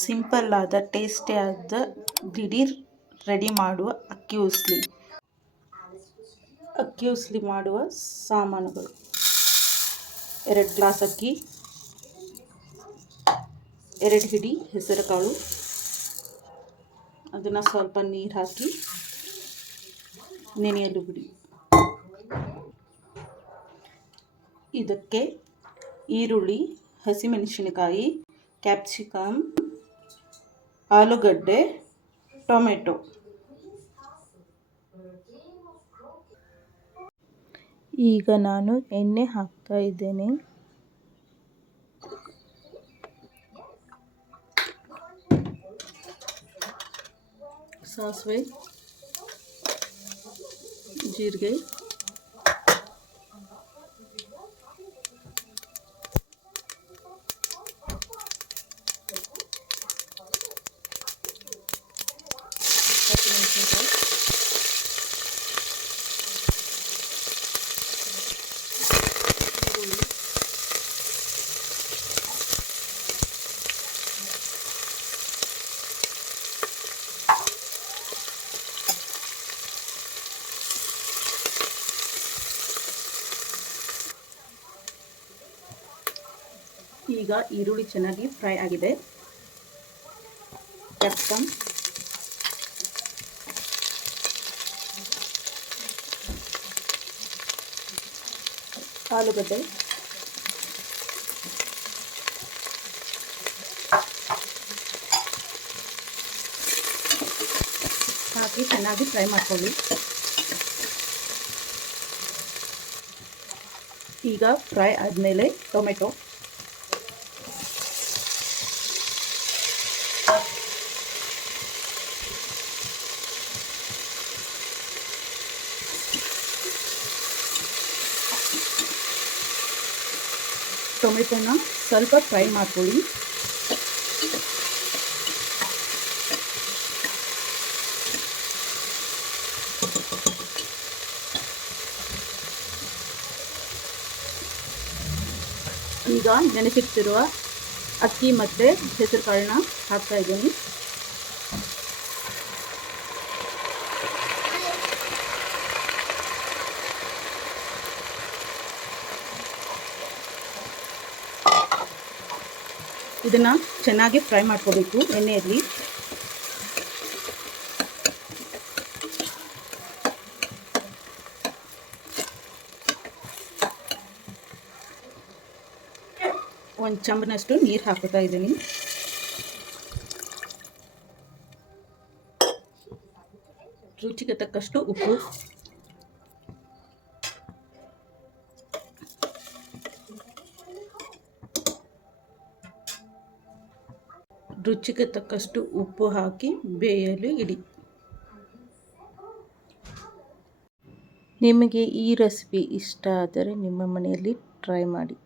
Simple ಆದ ದಿಢೀರ್ ready ಮಾಡುವ ಅಕ್ಕಿ ಉಸ್ಲಿ. ಅಕ್ಕಿ ಉಸ್ಲಿ ಮಾಡುವ ಸಾಮಾನುಗಳು. ಎರಡು ಗ್ಲಾಸ್ ಅಕ್ಕಿ, ಎರಡು ಹಿಡಿ ಹೆಸರುಕಾಳು. ಅದನ್ನು ಸ್ವಲ್ಪ ನೀರು ಹಾಕಿ ನೆನೆಯಲು ಬಿಡಿ. ಇದಕ್ಕೆ ಈರುಳ್ಳಿ, ಹಸಿಮೆಣಸಿನಕಾಯಿ ಕ್ಯಾಪ್ಸಿಕಮ್ ಆಲೂಗಡ್ಡೆ ಟೊಮೆಟೊ. ಈಗ ನಾನು ಎಣ್ಣೆ ಹಾಕ್ತಾ ಇದ್ದೇನೆ. ಸಾಸಿವೆ ಜೀರಿಗೆ ಹಸಿಮೆಣಸಿನಕಾಯಿ ಈರುಳ್ಳಿ ಈಗ ಈರುಳ್ಳಿ ಚೆನ್ನಾಗಿ ಫ್ರೈ ಆಗಿದೆ. ಕ್ಯಾಪ್ಸಿಕಮ್. ಆಲೂಗಡ್ಡೆ. ಹಾಕಿ ಚೆನ್ನಾಗಿ ಫ್ರೈ ಮಾಡ್ಕೊಳ್ಳಿ. ಈಗ ಫ್ರೈ ಆದಮೇಲೆ ಟೊಮೆಟೊ. ಟೊಮೆಟೊನ ಸ್ವಲ್ಪ ಫ್ರೈ ಮಾಡ್ಕೊಳ್ಳಿ ಈಗ ನೆನೆಸಿಟ್ಟಿರುವ ಅಕ್ಕಿ ಮತ್ತು ಹೆಸರು ಕಾಳನ್ನ ಹಾಕ್ತಾ ಇದ್ದೀನಿ. ಇದನ್ನು ಚೆನ್ನಾಗಿ ಫ್ರೈ ಮಾಡ್ಕೋಬೇಕು ಎಣ್ಣೆಯಲ್ಲಿ. ಒಂದು ಚಮಚನಷ್ಟು ನೀರು ಹಾಕೋತಾ ಇದ್ದೀನಿ. ರುಚಿಗೆ ತಕ್ಕಷ್ಟು ಉಪ್ಪು. ರುಚಿಗೆ ತಕ್ಕಷ್ಟು ಉಪ್ಪು ಹಾಕಿ ಬೇಯಲು ಇಡಿ. ನಿಮಗೆ ಈ ರೆಸಿಪಿ ಇಷ್ಟ ಆದರೆ ನಿಮ್ಮ ಮನೆಯಲ್ಲಿ ಟ್ರೈ ಮಾಡಿ.